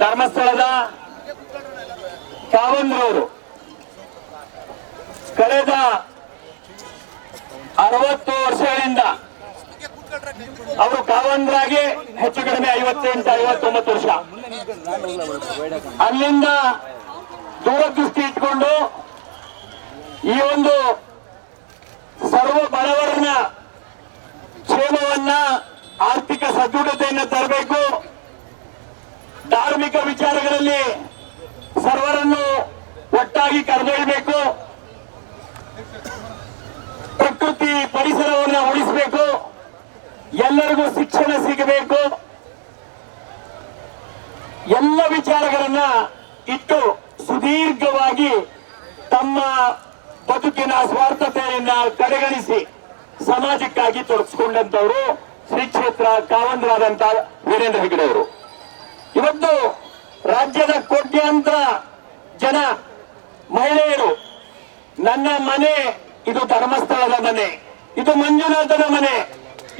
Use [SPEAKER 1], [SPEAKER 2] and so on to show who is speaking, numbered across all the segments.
[SPEAKER 1] ಧರ್ಮಸ್ಥಳದ ಕಾವಂದ್ರವರು ಕಳೆದ ಅರವತ್ತು ವರ್ಷಗಳಿಂದ ಅವರು ಕಾವಂದ್ರಾಗಿ ಹೆಚ್ಚು ಕಡಿಮೆ ಐವತ್ತೆಂಟು, ಐವತ್ತೊಂಬತ್ತು ವರ್ಷ. ಅಲ್ಲಿಂದ ದೂರದೃಷ್ಟಿ ಇಟ್ಕೊಂಡು ಈ ಒಂದು ಸರ್ವ ಬಡವರನ್ನ ಕ್ಷೇಮವನ್ನ ಆರ್ಥಿಕ ಸದೃಢತೆಯನ್ನು ತರಬೇಕು. ಧಾರ್ಮಿಕ ವಿಚಾರಗಳಲ್ಲಿ ಸರ್ವರನ್ನು ಒಟ್ಟಾಗಿ ಕರೆದೊಯ್ಯಬೇಕು. ಪ್ರಕೃತಿ ಪರಿಸರವನ್ನು ಉಳಿಸಬೇಕು. ಎಲ್ಲರಿಗೂ ಶಿಕ್ಷಣ ಸಿಗಬೇಕು. ಎಲ್ಲ ವಿಚಾರಗಳನ್ನ ಇಟ್ಟು ಸುದೀರ್ಘವಾಗಿ ತಮ್ಮ ಬದುಕಿನ ಸ್ವಾರ್ಥತೆಯನ್ನ ಕಡೆಗಣಿಸಿ ಸಮಾಜಕ್ಕಾಗಿ ತೊಡಗಿಸಿಕೊಂಡಂತವರು ಶ್ರೀ ಕ್ಷೇತ್ರ ಕಾವಂದ್ರಾದಂತ ವೀರೇಂದ್ರ ಹೆಗಡೆ ಅವರು ಇವತ್ತು ರಾಜ್ಯದ ಕೋಟ್ಯಾಂತರ ಜನ ಮಹಿಳೆಯರು, ನನ್ನ ಮನೆ ಇದು ಧರ್ಮಸ್ಥಳದ ಮನೆ, ಇದು ಮಂಜುನಾಥನ ಮನೆ,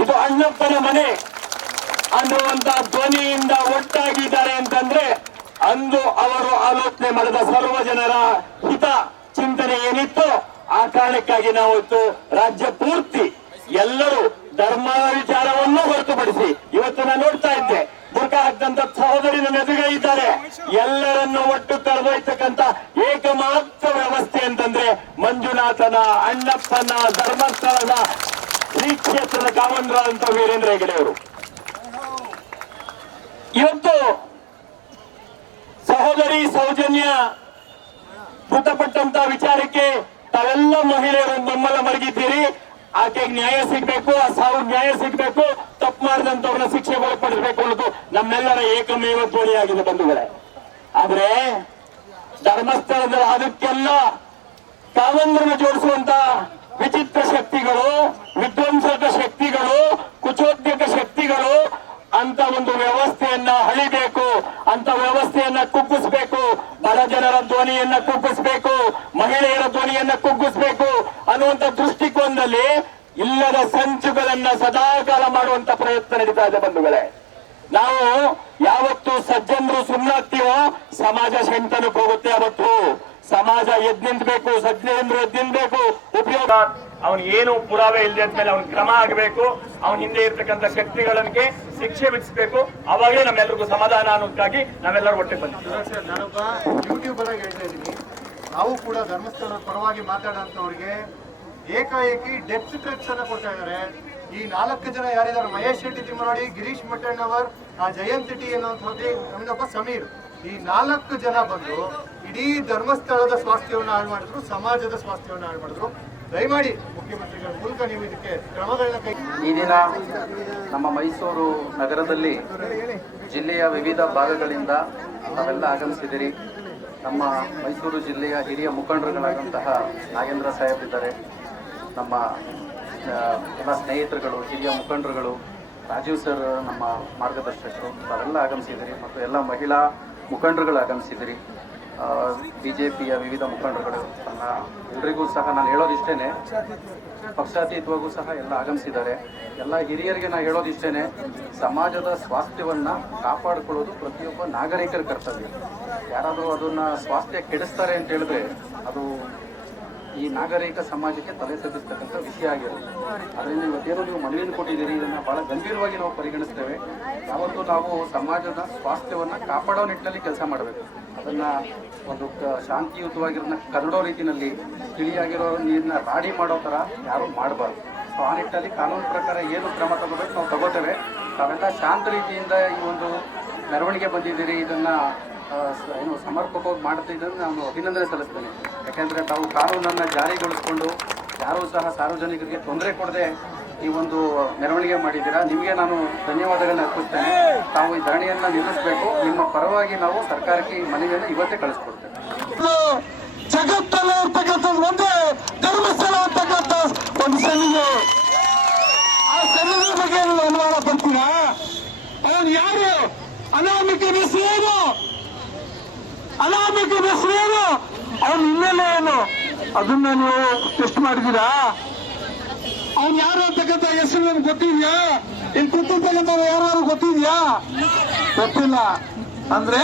[SPEAKER 1] ಇದು ಅಣ್ಣಪ್ಪನ ಮನೆ ಅನ್ನುವಂತ ಧ್ವನಿಯಿಂದ ಒಟ್ಟಾಗಿದ್ದಾರೆ ಅಂತಂದ್ರೆ ಅಂದು ಅವರು ಆಲೋಚನೆ ಮಾಡಿದ ಸರ್ವ ಜನರ ಹಿತ, ಚಿಂತನೆ ಏನಿತ್ತು ಆ ಕಾರಣಕ್ಕಾಗಿ ನಾವು ರಾಜ್ಯ ಪೂರ್ತಿ ಎಲ್ಲರೂ ಧರ್ಮ ವಿಚಾರವನ್ನು ಹೊರತುಪಡಿಸಿ ಇವತ್ತು ನಾನು ನೋಡ್ತಾ ಇದ್ದೆ. ಬುರ್ಕ ಹಾಕಿದಂತ ಸಹೋದರಿ ನನ್ನ ಎದುರುಗಡೆ ಇದ್ದಾರೆ. ಎಲ್ಲರನ್ನು ಒಟ್ಟು ಕರೆದೊಯ್ತಕ್ಕಂತ ಏಕಮಾತ್ರ ವ್ಯವಸ್ಥೆ ಅಂತಂದ್ರೆ ಮಂಜುನಾಥನ, ಅಣ್ಣಪ್ಪನ, ಧರ್ಮಸ್ಥಳದ ಶ್ರೀ ಕ್ಷೇತ್ರದ ಕಾಮಂದ್ರ ಅಂತ ವೀರೇಂದ್ರ ಹೆಗಡೆ ಅವರು. ಇವತ್ತು ಸಹೋದರಿ ಸೌಜನ್ಯ ಮೃತಪಟ್ಟಂತ ವಿಚಾರಕ್ಕೆ ತಾವೆಲ್ಲ ಮಹಿಳೆಯರು ನಮ್ಮಲ್ಲ ಮರಗಿದ್ದೀರಿ ಆಕೆಗೆ ನ್ಯಾಯ ಸಿಗ್ಬೇಕು, ಆ ಸಾವು ನ್ಯಾಯ ಸಿಗ್ಬೇಕು. ಮಾಡಿದಂತವ್ರನ್ನ ಶಿಕ್ಷೆ ಒಳಪಡಿಸಬೇಕು ಅನ್ನೋದು ನಮ್ಮೆಲ್ಲರ ಏಕಮೇವ ಧ್ವನಿಯಾಗಿದೆ ಬಂಧುಗಳೇ. ಆದ್ರೆ ಧರ್ಮಸ್ಥಳದ ಅದಕ್ಕೆಲ್ಲ ಕಾವಂದ್ರನ ಜೋಡಿಸುವಂತ ವಿಚಿತ್ರ ಶಕ್ತಿಗಳು, ವಿಧ್ವಂಸಕ ಶಕ್ತಿಗಳು, ಕುಚೋದ್ಯಕ ಶಕ್ತಿಗಳು ಅಂತ ಒಂದು ವ್ಯವಸ್ಥೆಯನ್ನ ಹಳಿಬೇಕು ಅಂತ ವ್ಯವಸ್ಥೆಯನ್ನ ಕುಗ್ಗಿಸ್ಬೇಕು, ಬಡ ಜನರ ಧ್ವನಿಯನ್ನ ಕುಗ್ಗಿಸ್ಬೇಕು, ಮಹಿಳೆಯರ ಧ್ವನಿಯನ್ನ ಕುಗ್ಗಿಸ್ಬೇಕು ಅನ್ನುವಂತ ದೃಷ್ಟಿಕೋನದಲ್ಲಿ ಇಲ್ಲದ ಸಂಚುಗಳನ್ನ ಸದಾಕಾಲ ಮಾಡುವಂತ ಪ್ರಯತ್ನ ನಡೀತಾ ಇದೆ ಬಂಧುಗಳೇ ನಾವು ಯಾವತ್ತು ಸಜ್ಜನರು ಸುಮ್ಮನಾಗ್ತೀವೋ ಸಮಾಜ ಸೆಂಟನಕ್ಕೆ ಹೋಗುತ್ತೆ ಅವತ್ತು ಸಮಾಜ ಎದ್ ನಿಂತ್ಬೇಕು ಸಜ್ಜನರು ಎದ್ ನಿಂತ್ಬೇಕು ಉಪಯೋಗ ಅವನ್ ಏನು ಪುರಾವೆ ಇಲ್ಲದೆ ಅಂದ್ಮೇಲೆ ಅವ್ನ ಕ್ರಮ ಆಗಬೇಕು ಅವನ ಹಿಂದೆ ಇರ್ತಕ್ಕಂಥ ಶಕ್ತಿಗಳಿಗೆ ಶಿಕ್ಷೆ ವಿಧಿಸಬೇಕು. ಅವಾಗಲೇ ನಮ್ಮೆಲ್ಲರಿಗೂ ಸಮಾಧಾನ ಅನ್ನೋದಕ್ಕಾಗಿ ನಾವೆಲ್ಲರೂ ಒಟ್ಟಿಗೆ ಬಂದಿದ್ದೀವಿ
[SPEAKER 2] ನಾನು ನಾನೊಬ್ಬ ಯೂಟ್ಯೂಬರ್ ಆಗಿ ಹೇಳ್ತಾ ಇದ್ದೀನಿ. ನಾವು ಕೂಡ ಧರ್ಮಸ್ಥಳದ ಪರವಾಗಿ ಮಾತಾಡೋಂಥವ್ರಿಗೆ ಏಕಾಏಕಿ ಡೆತ್ ಥ್ರೆಟ್ಸ್ ಅನ್ನ ಕೊಡ್ತಾ ಇದ್ದಾರೆ. ಈ ನಾಲ್ಕು ಜನ ಯಾರಿದ್ದಾರೆ? ಮಹೇಶ್ ಶೆಟ್ಟಿ ತಿಮ್ಮರಾಡಿ ಗಿರೀಶ್ ಮಟ್ಟಣ್ಣವರ್ ಆ ಜಯಂತ್ ಶೆಟ್ಟಿ ಅನ್ನುವಂಥದ್ದು ಇನ್ನೊಬ್ಬ ಸಮೀರ್. ಈ ನಾಲ್ಕು ಜನ ಬಂದು ಇಡೀ ಧರ್ಮಸ್ಥಳದ ಸ್ವಾಸ್ಥ್ಯವನ್ನು ಹಾಳು ಮಾಡಿದ್ರು, ಸಮಾಜದ ಸ್ವಾಸ್ಥ್ಯವನ್ನು ಹಾಳು ಮಾಡಿದ್ರು. ದಯಮಾಡಿ ಮುಖ್ಯಮಂತ್ರಿಗಳ ಮೂಲಕ ನೀವು ಇದಕ್ಕೆ ಕ್ರಮಗಳನ್ನ ಕೈ
[SPEAKER 3] ಈ ದಿನ ನಮ್ಮ ಮೈಸೂರು ನಗರದಲ್ಲಿ ಜಿಲ್ಲೆಯ ವಿವಿಧ ಭಾಗಗಳಿಂದ ನಾವೆಲ್ಲ ಆಗಮಿಸಿದಿರಿ ನಮ್ಮ ಮೈಸೂರು ಜಿಲ್ಲೆಯ ಹಿರಿಯ ಮುಖಂಡರುಗಳಾದಂತಹ ನಾಗೇಂದ್ರ ಸಾಹೇಬ್ ಇದ್ದಾರೆ ನಮ್ಮ ಎಲ್ಲ ಸ್ನೇಹಿತರುಗಳು, ಹಿರಿಯ ಮುಖಂಡರುಗಳು, ರಾಜೀವ್ ಸರ್ ನಮ್ಮ ಮಾರ್ಗದರ್ಶಕರು ಅವರೆಲ್ಲ ಆಗಮಿಸಿದಿರಿ ಮತ್ತು ಎಲ್ಲ ಮಹಿಳಾ ಮುಖಂಡರುಗಳು ಆಗಮಿಸಿದಿರಿ ಬಿ ಜೆ ಪಿಯ ವಿವಿಧ ಮುಖಂಡರುಗಳು ತನ್ನ ಎಲ್ರಿಗೂ ಸಹ ನಾನು ಹೇಳೋದಿಷ್ಟೇ ಪಕ್ಷಾತೀತವಾಗೂ ಸಹ ಎಲ್ಲ ಆಗಮಿಸಿದ್ದಾರೆ. ಎಲ್ಲ ಹಿರಿಯರಿಗೆ ನಾನು ಹೇಳೋದಿಷ್ಟೇ ಸಮಾಜದ ಸ್ವಾಸ್ಥ್ಯವನ್ನು ಕಾಪಾಡಿಕೊಳ್ಳೋದು ಪ್ರತಿಯೊಬ್ಬ ನಾಗರಿಕರ ಕರ್ತವ್ಯ. ಯಾರಾದರೂ ಅದನ್ನು ಸ್ವಾಸ್ಥ್ಯ ಕೆಡಿಸ್ತಾರೆ ಅಂತ ಹೇಳಿದ್ರೆ ಅದು ಈ ನಾಗರಿಕ ಸಮಾಜಕ್ಕೆ ತಲೆ ತಗ್ಗಿಸ್ತಕ್ಕಂಥ ವಿಷಯ ಆಗಿರುತ್ತೆ. ಅದರಿಂದ ಇವತ್ತೇನು ನೀವು ಮನವಿಯನ್ನು ಕೊಟ್ಟಿದ್ದೀರಿ, ಇದನ್ನು ಬಹಳ ಗಂಭೀರವಾಗಿ ನಾವು ಪರಿಗಣಿಸ್ತೇವೆ. ಯಾವತ್ತೂ ನಾವು ಸಮಾಜದ ಸ್ವಾಸ್ಥ್ಯವನ್ನು ಕಾಪಾಡೋ ನಿಟ್ಟಿನಲ್ಲಿ ಕೆಲಸ ಮಾಡಬೇಕು. ಅದನ್ನು ಒಂದು ಶಾಂತಿಯುತವಾಗಿರೋದನ್ನ ಕರಡೋ ರೀತಿಯಲ್ಲಿ ತಿಳಿಯಾಗಿರೋ ನೀರನ್ನ ರಾಡಿ ಮಾಡೋ ಥರ ಯಾರೂ ಮಾಡಬಾರ್ದು. ಸೊ ಆ ನಿಟ್ಟಲ್ಲಿ ಕಾನೂನು ಪ್ರಕಾರ ಏನು ಕ್ರಮ ತಗೋಬೇಕು ನಾವು ತಗೋತೇವೆ. ತಾವೆಲ್ಲ ಶಾಂತ ರೀತಿಯಿಂದ ಈ ಒಂದು ಮೆರವಣಿಗೆ ಬಂದಿದ್ದೀರಿ, ಇದನ್ನು ಏನು ಸಮರ್ಪಕವಾಗಿ ಮಾಡ್ತಿದ್ದನ್ನು ನಾನು ಅಭಿನಂದನೆ ಸಲ್ಲಿಸ್ತೇನೆ. ಯಾಕೆಂದರೆ ತಾವು ಕಾನೂನನ್ನು ಜಾರಿಗೊಳಿಸ್ಕೊಂಡು ಯಾರೂ ಸಹ ಸಾರ್ವಜನಿಕರಿಗೆ ತೊಂದರೆ ಕೊಡದೆ ಈ ಒಂದು ಮೆರವಣಿಗೆ ಮಾಡಿದ್ದೀರಾ? ನಿಮಗೆ ನಾನು ಧನ್ಯವಾದಗಳನ್ನ ಅರ್ಪಿಸ್ತೇನೆ. ತಾವು ಈ ಧರಣಿಯನ್ನು ನಿಲ್ಲಿಸಬೇಕು. ನಿಮ್ಮ ಪರವಾಗಿ ನಾವು ಸರ್ಕಾರಕ್ಕೆ ಈ ಮನವಿಯನ್ನು ಇವತ್ತೇ ಕಳಿಸ್ಕೊಡ್ತೇವೆ.
[SPEAKER 1] ಜಗತ್ತಲ್ಲೇ ಇರ್ತಕ್ಕಂಥದ್ದು ಒಂದೇ ಧರ್ಮಸ್ಥಳ ಅಂತಕ್ಕಂಥ ಒಂದು ಸನ್ನಿಗೆ ಆ ಸನ್ನಿಧಿ ಬಗ್ಗೆ ನೀವು ಅನುಮಾನ ಅವನು ಯಾರು? ಅನಾಮಿಕ ಹೆಸರೇನು ಅನಾಮಿಕ ಹೆಸರೇನು ಅವನ ಹಿನ್ನೆಲೆ ಏನು? ಅದನ್ನ ನೀವು ಟೆಸ್ಟ್ ಮಾಡಿದೀರಾ ಅವ್ನು ಯಾರು ಅಂತಕ್ಕಂಥ ಹೆಸರು ನಿಮ್ಗೆ ಗೊತ್ತಿದ್ಯಾ? ಇಲ್ಲಿ ಕೂತಿರ್ತಕ್ಕಂಥ ಯಾರು ಗೊತ್ತಿದ್ಯಾ? ಗೊತ್ತಿಲ್ಲ. ಅಂದ್ರೆ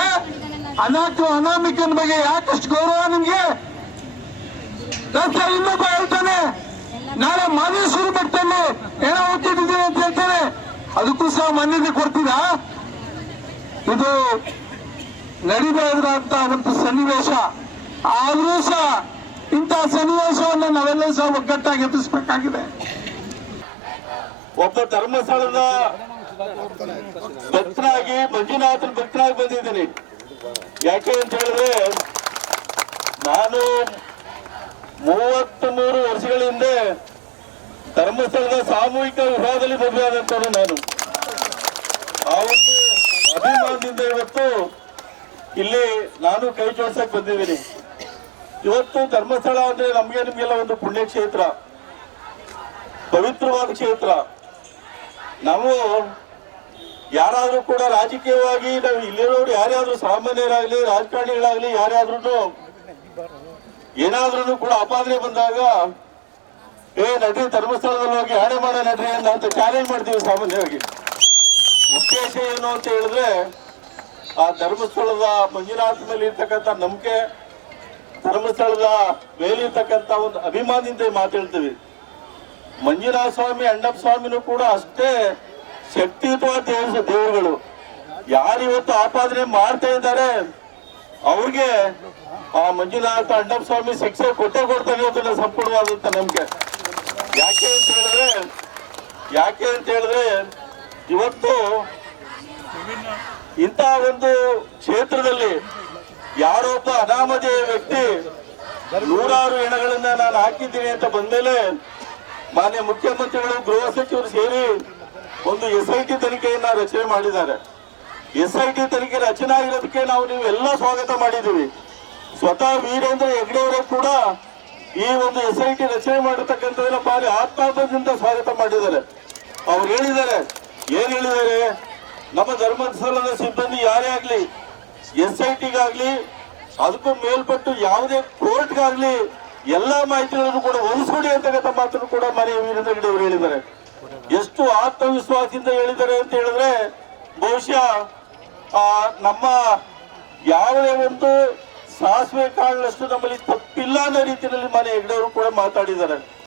[SPEAKER 4] ಅನಾಥ ಅನಾಮಿಕನ ಬಗ್ಗೆ ಯಾಕಷ್ಟು ಗೌರವ ನಿಮ್ಗೆ? ಡಾಕ್ಟರ್ ಇನ್ನೊಬ್ಬ ಹೇಳ್ತಾನೆ, ನಾಳೆ ಮಾದೇಶ್ವರ ಬೆಟ್ಟದಲ್ಲಿ ಏನೋ ಹೋಗ್ತಿದ್ದೀನಿ ಅಂತ ಹೇಳ್ತಾನೆ. ಅದಕ್ಕೂ ಸಹ ಮಾನ್ಯತೆ ಕೊಡ್ತೀರಾ? ಇದು ನಡಿಬಾರ್ದಂತ ಒಂದು ಸನ್ನಿವೇಶ. ಆದ್ರೂ ಸಹ ಇಂತಹ ಸನ್ನಿವೇಶವನ್ನು ನಾವೆಲ್ಲ ಸಹ ಒಗ್ಗಟ್ಟಾಗಿ ಎದುರಿಸಬೇಕಾಗಿದೆ.
[SPEAKER 5] ಒಬ್ಬ ಧರ್ಮಸ್ಥಳದ ಭಕ್ತನಾಗಿ, ಮಂಜುನಾಥನ ಭಕ್ತರಾಗಿ ಬಂದಿದ್ದೀನಿ. ಯಾಕೆ ಅಂತ ಹೇಳಿದ್ರೆ, ನಾನು ಮೂವತ್ತ್ ಮೂರು ವರ್ಷಗಳ ಹಿಂದೆ ಧರ್ಮಸ್ಥಳದ ಸಾಮೂಹಿಕ ವಿವಾಹದಲ್ಲಿ ಮದುವೆಯಾದಂತವನು ನಾನು. ಆ ಒಂದು ಅಭಿಮಾನದಿಂದ ಇವತ್ತು ಇಲ್ಲಿ ನಾನು ಕೈ ಜೋಡ್ಸಕ್ ಬಂದಿದ್ದೀನಿ. ಇವತ್ತು ಧರ್ಮಸ್ಥಳ ಅಂದ್ರೆ ನಮ್ಗೆ ನಿಮ್ಗೆಲ್ಲ ಒಂದು ಪುಣ್ಯಕ್ಷೇತ್ರ, ಪವಿತ್ರವಾದ ಕ್ಷೇತ್ರ. ನಾವು ಯಾರಾದ್ರೂ ಕೂಡ ರಾಜಕೀಯವಾಗಿ ನಾವು ಇಲ್ಲಿರೋರು ಯಾರ್ಯಾದ್ರೂ ಸಾಮಾನ್ಯರಾಗ್ಲಿ, ರಾಜಕಾರಣಿಗಳಾಗ್ಲಿ ಯಾರ್ಯಾದ್ರೂ ಏನಾದ್ರೂ ಕೂಡ ಅಪಾದನೆ ಬಂದಾಗ, ಏ ನಟಿ ಧರ್ಮಸ್ಥಳದಲ್ಲಿ ಹೋಗಿ ಹಾಡೆ ಮಾಡ ಅಂತ ಅಂತ ಚಾಲೆಂಜ್ ಮಾಡ್ತೀವಿ ಸಾಮಾನ್ಯವಾಗಿ. ಉದ್ದೇಶ ಏನು ಅಂತ ಹೇಳಿದ್ರೆ, ಆ ಧರ್ಮಸ್ಥಳದ ಮಂಜುನಾಥ ಮೇಲೆ ಇರ್ತಕ್ಕಂಥ ನಂಬಿಕೆ ಧರ್ಮಸ್ಥಳದ ಮೇಲಿರ್ತಕ್ಕಂಥ ಒಂದು ಅಭಿಮಾನದಿಂದ ಮಾತಾಡ್ತೀವಿ ಮಂಜುನಾಥ ಸ್ವಾಮಿ, ಅಣ್ಣಪ್ಪ ಸ್ವಾಮಿನೂ ಕೂಡ ಅಷ್ಟೇ ಶಕ್ತಿಯುತವಾದ ದೇವ ದೇವರುಗಳು. ಯಾರು ಇವತ್ತು ಆಪಾದನೆ ಮಾಡ್ತಾ ಇದ್ದಾರೆ, ಅವ್ರಿಗೆ ಆ ಮಂಜುನಾಥ, ಅಣ್ಣಪ್ಪ ಸ್ವಾಮಿ ಶಿಕ್ಷೆ ಕೊಟ್ಟೆ ಕೊಡ್ತಾನೆ ಇವತ್ತು ಸಂಪೂರ್ಣವಾದಂತ ನಂಬಿಕೆ. ಯಾಕೆ ಅಂತ ಹೇಳಿದ್ರೆ, ಯಾಕೆ ಅಂತ ಹೇಳಿದ್ರೆ, ಇವತ್ತು ಇಂತಹ ಒಂದು ಕ್ಷೇತ್ರದಲ್ಲಿ ಯಾರೊಬ್ಬ ಅನಾಮಧೇಯ ವ್ಯಕ್ತಿ ನೂರಾರು ಹೆಣಗಳನ್ನ ನಾನು ಹಾಕಿದ್ದೀನಿ ಅಂತ ಬಂದಮೇಲೆ ಮಾನ್ಯ ಮುಖ್ಯಮಂತ್ರಿಗಳು, ಗೃಹ ಸಚಿವರು ಸೇರಿ ಒಂದು ಎಸ್ ಐ ಟಿ ತನಿಖೆಯನ್ನ ರಚನೆ ಮಾಡಿದ್ದಾರೆ. ಎಸ್ ಐ ಟಿ ತನಿಖೆ ರಚನೆ ಆಗಿರೋದಕ್ಕೆ ನಾವು ನೀವೆಲ್ಲ ಸ್ವಾಗತ ಮಾಡಿದ್ದೀವಿ. ಸ್ವತಃ ವೀರೇಂದ್ರ ಹೆಗ್ಡೆ ಅವರು ಕೂಡ ಈ ಒಂದು ಎಸ್ ಐ ಟಿ ರಚನೆ ಮಾಡಿರ್ತಕ್ಕಂಥದ್ರ ಭಾರಿ ಆತ್ಮಾರ್ಥದಿಂದ ಸ್ವಾಗತ ಮಾಡಿದ್ದಾರೆ. ಅವ್ರು ಹೇಳಿದ್ದಾರೆ, ಏನ್ ಹೇಳಿದ್ದಾರೆ? ನಮ್ಮ ಧರ್ಮಸ್ಥಳದ ಸಿಬ್ಬಂದಿ ಯಾರೇ ಆಗ್ಲಿ ಎಸ್ ಐ ಟಿಗಾಗ್ಲಿ ಅದಕ್ಕೂ ಮೇಲ್ಪಟ್ಟು ಯಾವುದೇ ಕೋರ್ಟ್ಗಾಗ್ಲಿ ಎಲ್ಲಾ ಮಾಹಿತಿಗಳನ್ನು ಕೂಡ ಒಲಿಸ್ಕೊಡಿ ಅಂತಕ್ಕಂಥ ಮಾತನ್ನು ಕೂಡ ಮನೆ ವೀರೇಂದ್ರ ಹೆಗ್ಡೆ ಅವರು ಹೇಳಿದ್ದಾರೆ. ಎಷ್ಟು ಆತ್ಮವಿಶ್ವಾಸದಿಂದ ಹೇಳಿದ್ದಾರೆ ಅಂತ ಹೇಳಿದ್ರೆ, ಬಹುಶಃ ನಮ್ಮ ಯಾವುದೇ ಒಂದು ಸಾಸಿವೆ ಕಾಳಷ್ಟು ನಮ್ಮಲ್ಲಿ ತಪ್ಪಿಲ್ಲ ಅನ್ನೋ ರೀತಿಯಲ್ಲಿ ಮನೆ ಹೆಗ್ಡೆ ಅವರು ಕೂಡ ಮಾತಾಡಿದ್ದಾರೆ.